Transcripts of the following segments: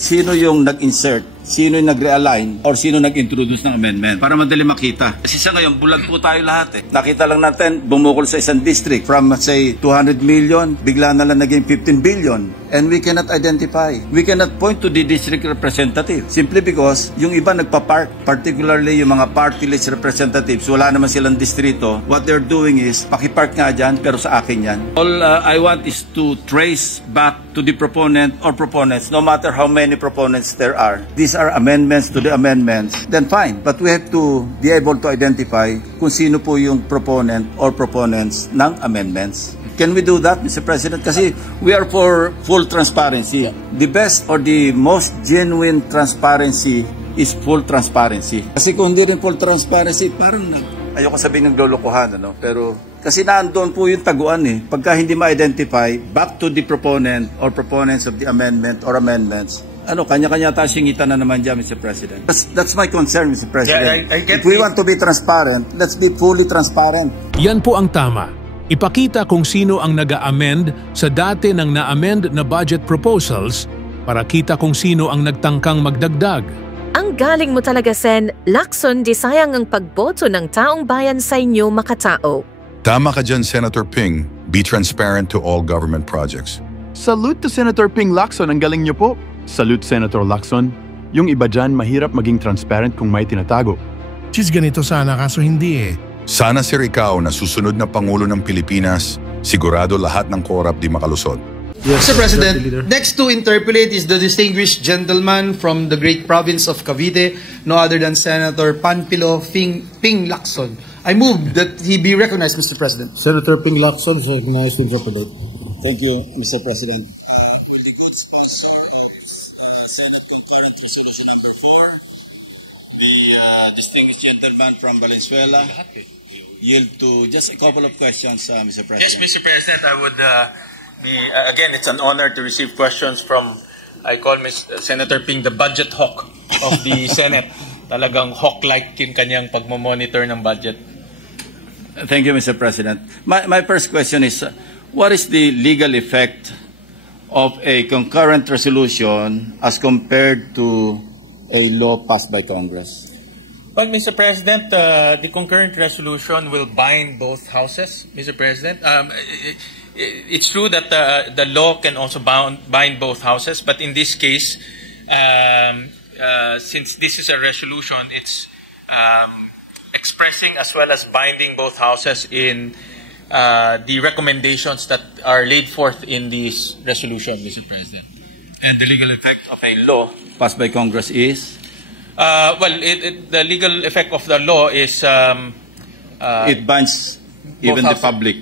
sino yung nag-insert, sino yung nag-realign, or sino nag-introduce ng amendment para madali makita. Kasi sa ngayon, bulag po tayo lahat eh. Nakita lang natin, bumukol sa isang district from say 200 million, bigla na lang naging 15 billion. And we cannot identify. We cannot point to the district representative simply because yung iba nagpa-park, particularly yung mga party list representatives, wala naman silang distrito. What they're doing is, pakipark nga dyan, pero sa akin yan. All I want is to trace back to the proponent or proponents, no matter how many proponents there are. These are amendments to the amendments, then fine. But we have to be able to identify kung sino po yung proponent or proponents ng amendments. Can we do that, Mr. President? Kasi we are for full transparency. The best or the most genuine transparency is full transparency. Kasi kung hindi rin full transparency, parang ayoko sabihin ng lolokohan, ano? Pero kasi nandoon po yung taguan eh. Pagka hindi ma-identify, back to the proponent or proponents of the amendment or amendments, kanya-kanya tayo singitan na naman dyan, Mr. President. That's my concern, Mr. President. Yeah, If we want to be transparent, let's be fully transparent. Yan po ang tama. Ipakita kung sino ang nag-a-amend sa dati ng na-amend na budget proposals para kita kung sino ang nagtangkang magdagdag. Ang galing mo talaga, Sen. Lacson, di sayang ang pagboto ng taong bayan sa inyo, makatao. Tama ka dyan, Senator Ping. Be transparent to all government projects. Salute to Senator Ping Lacson, ang galing niyo po. Salute, Senator Lacson. Yung iba dyan, mahirap maging transparent kung may tinatago. Chis, ganito sana kaso hindi eh. Sana Sir Ikaw na susunod na Pangulo ng Pilipinas, sigurado lahat ng korap di makalusot. Yes, Mr. President, next to interpolate is the distinguished gentleman from the great province of Cavite, no other than Senator Panfilo Ping Lacson. I move that he be recognized, Mr. President. Senator Ping Lacson is recognized to interpolate. Thank you, Mr. President. With the good sponsor of Senate Concurrent Resolution number 4, the distinguished gentleman from Valenzuela yield to just a couple of questions, Mr. President. Yes, Mr. President, I would again, it's an honor to receive questions from, I call Senator Ping the budget hawk of the Senate. Talagang hawk-like yung kanyang pagmamonitor ng budget. Thank you, Mr. President. My first question is, what is the legal effect of a concurrent resolution as compared to a law passed by Congress? Well, Mr. President, the concurrent resolution will bind both houses, Mr. President. It's true that the law can also bind both houses, but in this case, since this is a resolution, it's expressing as well as binding both houses in the recommendations that are laid forth in this resolution, Mr. President. And the legal effect of a law passed by Congress is? The legal effect of the law is... it binds even the public.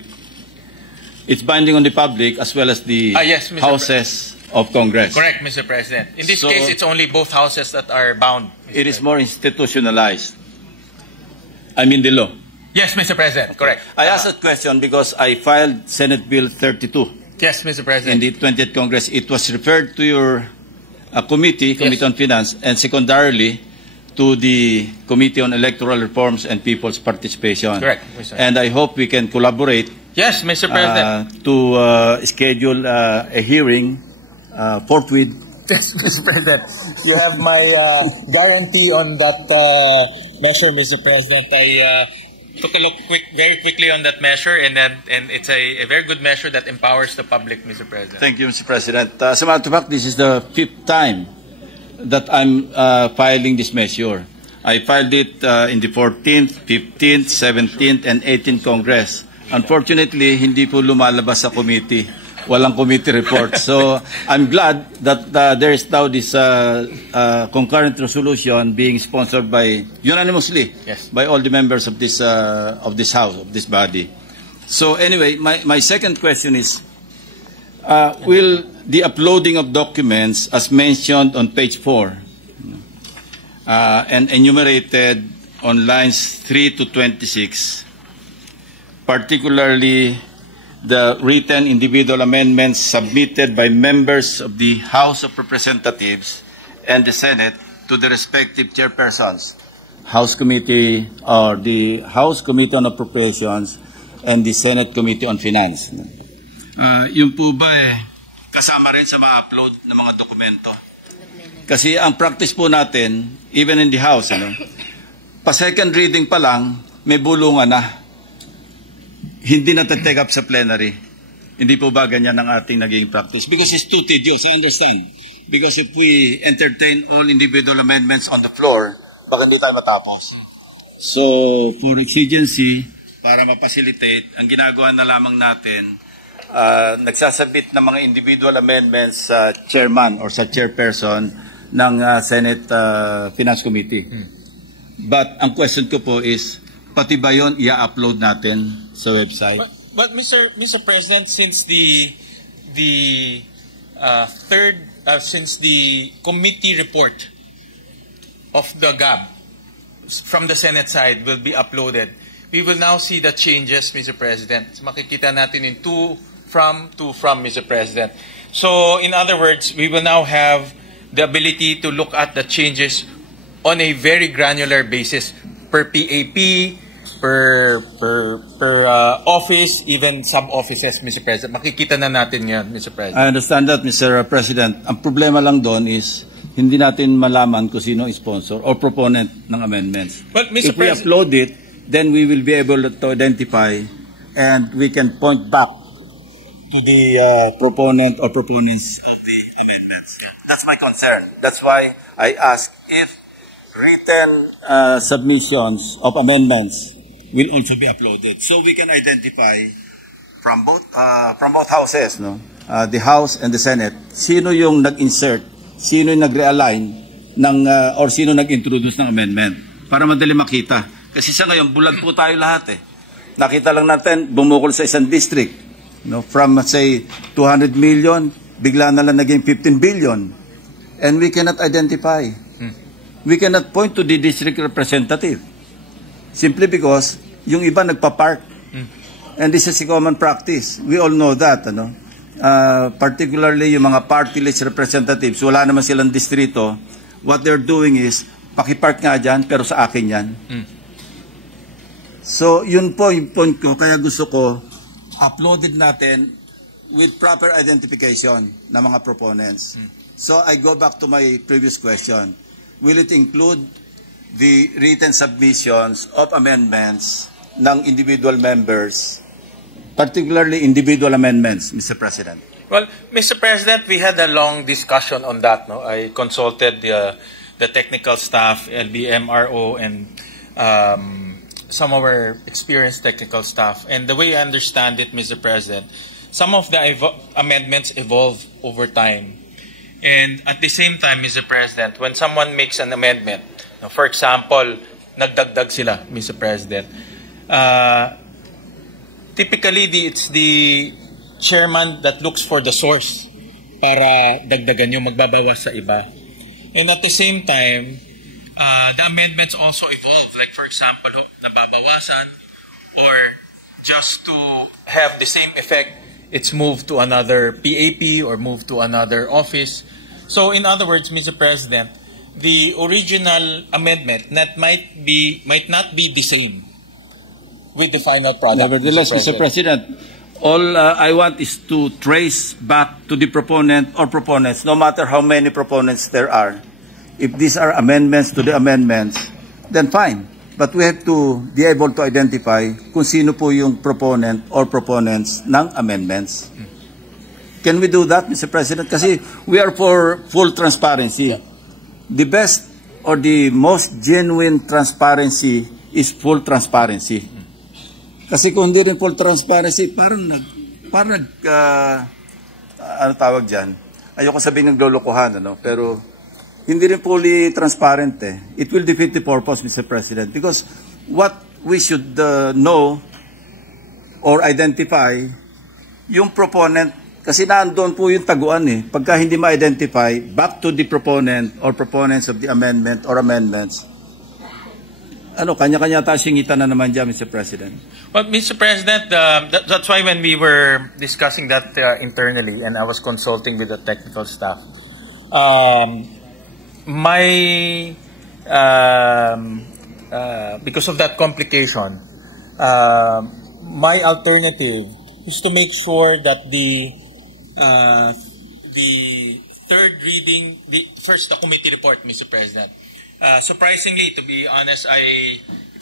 It's binding on the public as well as the yes, houses of Congress. Correct, Mr. President. In this case, it's only both houses that are bound. It is more institutionalized. I mean the law. Yes, Mr. President. Correct. I asked that question because I filed Senate Bill 32. Yes, Mr. President. In the 20th Congress, it was referred to your Committee on Finance, and secondarily to the Committee on Electoral Reforms and People's Participation. Correct. And I hope we can collaborate. Yes, Mr. President. To schedule a hearing forthwith. Yes, Mr. President. You have my guarantee on that measure, Mr. President. I took a look very quickly on that measure, and it's a very good measure that empowers the public, Mr. President. Thank you, Mr. President. As a matter of fact, this is the 5th time that I'm filing this measure. I filed it in the 14th, 15th, 17th, and 18th Congress. Unfortunately, hindi po lumalabas sa committee. Walang committee report. So I'm glad that there is now this concurrent resolution being sponsored by unanimously by all the members of this house, of this body. So anyway, my second question is, will the uploading of documents as mentioned on page 4 and enumerated on lines 3 to 26, particularly the written individual amendments submitted by members of the House of Representatives and the Senate to the respective chairpersons, House Committee or the House Committee on Appropriations and the Senate Committee on Finance. Yung po ba kasama rin sa mga upload ng mga dokumento? Kasi ang practice po natin, even in the House, pa second reading pa lang, may bulungan na. Hindi na take up sa plenary. Hindi po ba ganyan ang ating naging practice? Because it's too tedious, I understand. Because if we entertain all individual amendments on the floor, baka hindi tayo matapos. So, for exigency, para mapacilitate, ang ginagawa na lamang natin, nagsasabit ng mga individual amendments sa chairman or sa chairperson ng Senate Finance Committee. But ang question ko po is, pati ba yun i-upload natin sa website? But Mr. President, since the committee report of the GAB from the Senate side will be uploaded, we will now see the changes, Mr. President. Makikita natin in to from, Mr. President. So, in other words, we will now have the ability to look at the changes on a very granular basis per PAP, per office, even sub-offices, Mr. President. Makikita na natin yan, Mr. President. I understand that, Mr. President. Ang problema lang doon is hindi natin malaman kung sino sponsor or proponent ng amendments. But, Mr. If we upload it, then we will be able to identify and we can point back to the proponent or proponents of the amendments. That's my concern. That's why I ask if written submissions of amendments will also be uploaded, so we can identify from both houses, the House and the Senate, sino yung nag-insert, sino yung nag-realign ng or sino nag-introduce ng amendment para madali makita. Kasi sa ngayon bulag po tayo lahat eh. Nakita lang natin bumukol sa isang district, from say 200 million, bigla na lang naging 15 billion. And we cannot identify. We cannot point to the district representative. Simply because yung iba nagpa-park. And this is a common practice. We all know that. Particularly yung mga party list representatives, wala naman silang distrito. What they're doing is, pakipark nga dyan, pero sa akin yan. So, yun po yung point ko. Kaya gusto ko, uploaded natin with proper identification ng mga proponents. So, I go back to my previous question. Will it include the written submissions of amendments ng individual members, particularly individual amendments, Mr. President? Well, Mr. President, we had a long discussion on that. I consulted the technical staff, LBMRO, and some of our experienced technical staff. And the way I understand it, Mr. President, some of the amendments evolve over time. And at the same time, Mr. President, when someone makes an amendment, for example, nagdagdag sila, Mr. President, typically it's the chairman that looks for the source para dagdagan yung magbabawas sa iba. And at the same time, the amendments also evolve. Like for example, nababawasan, or just to have the same effect, it's moved to another PAP or moved to another office. So in other words, Mr. President, the original amendment that might not be the same with the final product. Nevertheless, Mr. President, all I want is to trace back to the proponent or proponents, no matter how many proponents there are. If these are amendments to the amendments, then fine. But we have to be able to identify kung sino po yung proponent or proponents ng amendments. Can we do that, Mr. President? Kasi we are for full transparency. The best or the most genuine transparency is full transparency. Kasi kung hindi rin full transparency, parang ano tawag dyan? Ayoko sabihin naglolokohan, pero hindi rin fully transparent eh. It will defeat the purpose, Mr. President, because what we should know or identify, yung proponent, kasi naandun po yung taguan eh. Pagka hindi ma-identify, back to the proponent or proponents of the amendment or amendments, kanya-kanya tayo singitan na naman dyan, Mr. President. Well, Mr. President, that's why when we were discussing that internally and I was consulting with the technical staff, because of that complication, my alternative is to make sure that the third reading, the committee report, Mr. President. Surprisingly, to be honest,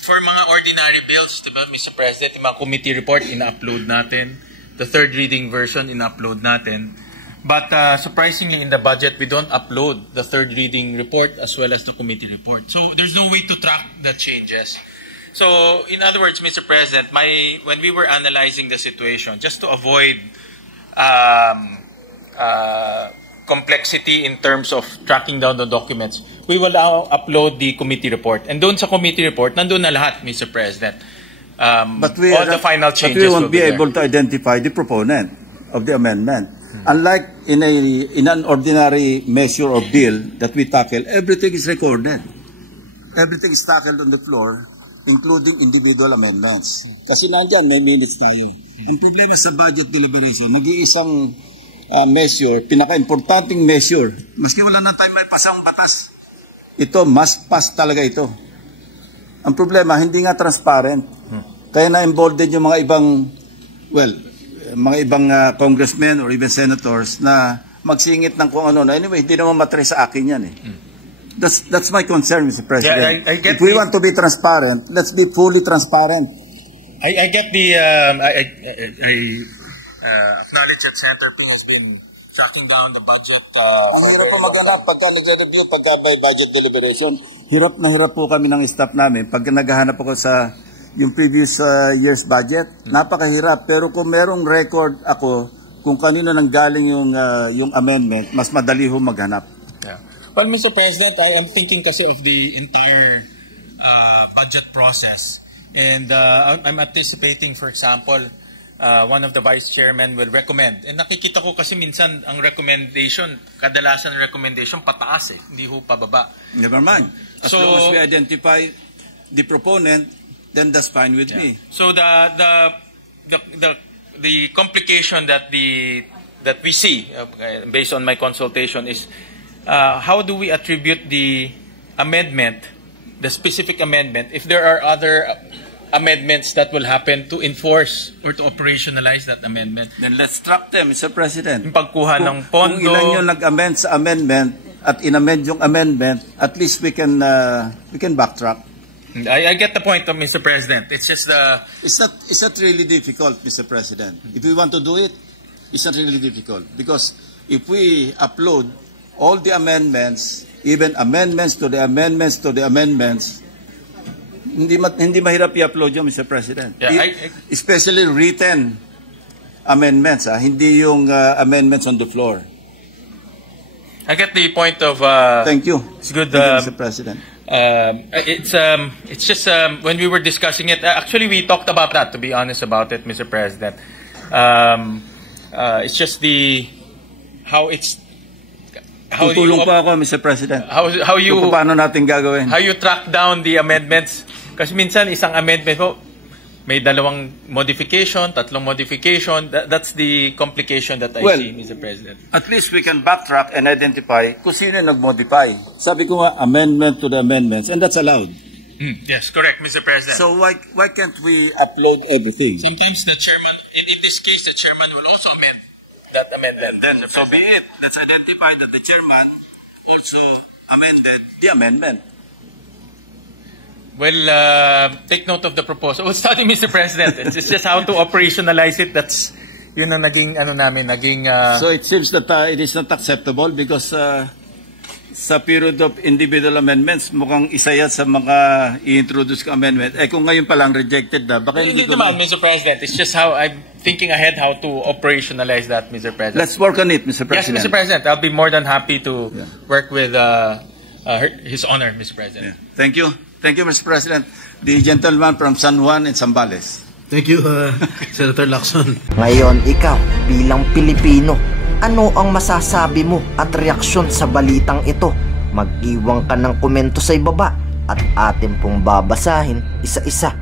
for mga ordinary bills, diba, Mr. President, yung mga committee report, ina-upload natin. The third reading version, ina-upload natin. But surprisingly, in the budget, we don't upload the third reading report as well as the committee report. So there's no way to track the changes. So, in other words, Mr. President, when we were analyzing the situation, just to avoid complexity in terms of tracking down the documents, we will now upload the committee report. And doon sa committee report, nandun na lahat, Mr. President. But we all the final changes we won't be there. able to identify the proponent of the amendment. Unlike in an ordinary measure or bill that we tackle, everything is recorded. Everything is tackled on the floor, including individual amendments. Kasi nandyan, may minutes tayo. Ang problema sa budget deliberation, mag-iisang measure, pinaka-importanting measure, maski wala na tayo may pasang batas, ito, must pass talaga ito. Ang problema, hindi nga transparent. Kaya na-embolden yung mga ibang, mga ibang congressmen or even senators na magsingit ng kung ano. Anyway, hindi naman matres sa akin yan eh. That's my concern, Mr. President. Yeah, I get if we want to be transparent, let's be fully transparent. I get the I acknowledge that Senator Ping has been tracking down the budget. Ang hirap po maghanap pagka nagre-review, pagka by budget deliberation. Hirap na hirap po kami ng staff namin. Pagka naghahanap ako sa yung previous year's budget, napakahirap. Pero kung merong record ako kung kanino nanggaling yung amendment, mas madali ho maghanap. Yeah. Well, Mr. President, I am thinking kasi of the entire budget process. And I'm anticipating, for example, one of the vice chairmen will recommend. And nakikita ko kasi minsan ang recommendation, kadalasan ng recommendation pataas eh, hindi ho pababa. Never mind. As long as we identify the proponent, then that's fine with me. So the complication that we see based on my consultation is how do we attribute the amendment, the specific amendment, if there are other amendments that will happen to enforce or to operationalize that amendment. Then let's track them, Mr. President. Yung pagkuha ng pondo. Kung ilan yung nag-amend sa amendment at in-amend yung amendment, at least we can backtrack. I get the point, Mr. President. It's just It's not really difficult, Mr. President. If we want to do it, it's not really difficult. Because if we upload all the amendments, even amendments to the amendments to the amendments, hindi mahirap i-upload yun, Mr. President. Yeah, especially written amendments, hindi yung amendments on the floor. I get the point of... Thank you. It's good. Thank you, Mr. President. It's just when we were discussing it, actually we talked about that, to be honest about it, Mr. President. It's just how Tutulong pa ako, Mr. President. Paano natin gagawin? How you track down the amendments? Kasi minsan isang amendment ko may dalawang modification, tatlong modification. That's the complication that I see, Mr. President. At least we can backtrack and identify kung sino nag-modify. Sabi ko nga, amendment to the amendments, and that's allowed. Yes, correct, Mr. President. So why can't we upload everything? Sometimes the chairman, in this case, the chairman will also amend that amendment. And then, so be it. Let's identify that the chairman also amended the amendment. Well, take note of the proposal. We'll study, Mr. President. It's just how to operationalize it. That's yun ang naging So it seems that it is not acceptable because sa period of individual amendments, mukhang isa yan sa mga i-introduce ka amendment. Kung ngayon pa lang rejected na, baka hindi ko naman, Mr. President. It's just how I'm thinking ahead how to operationalize that, Mr. President. Let's work on it, Mr. President. Yes, Mr. President. I'll be more than happy to work with His Honor, Mr. President. Yeah. Thank you. Thank you, Mr. President. The gentleman from San Juan and Zambales. Thank you, Senator Lacson. Ngayon, ikaw, bilang Pilipino, ano ang masasabi mo at reaksyon sa balitang ito? Mag-iwan ka ng komento sa ibaba at atin pong babasahin isa-isa.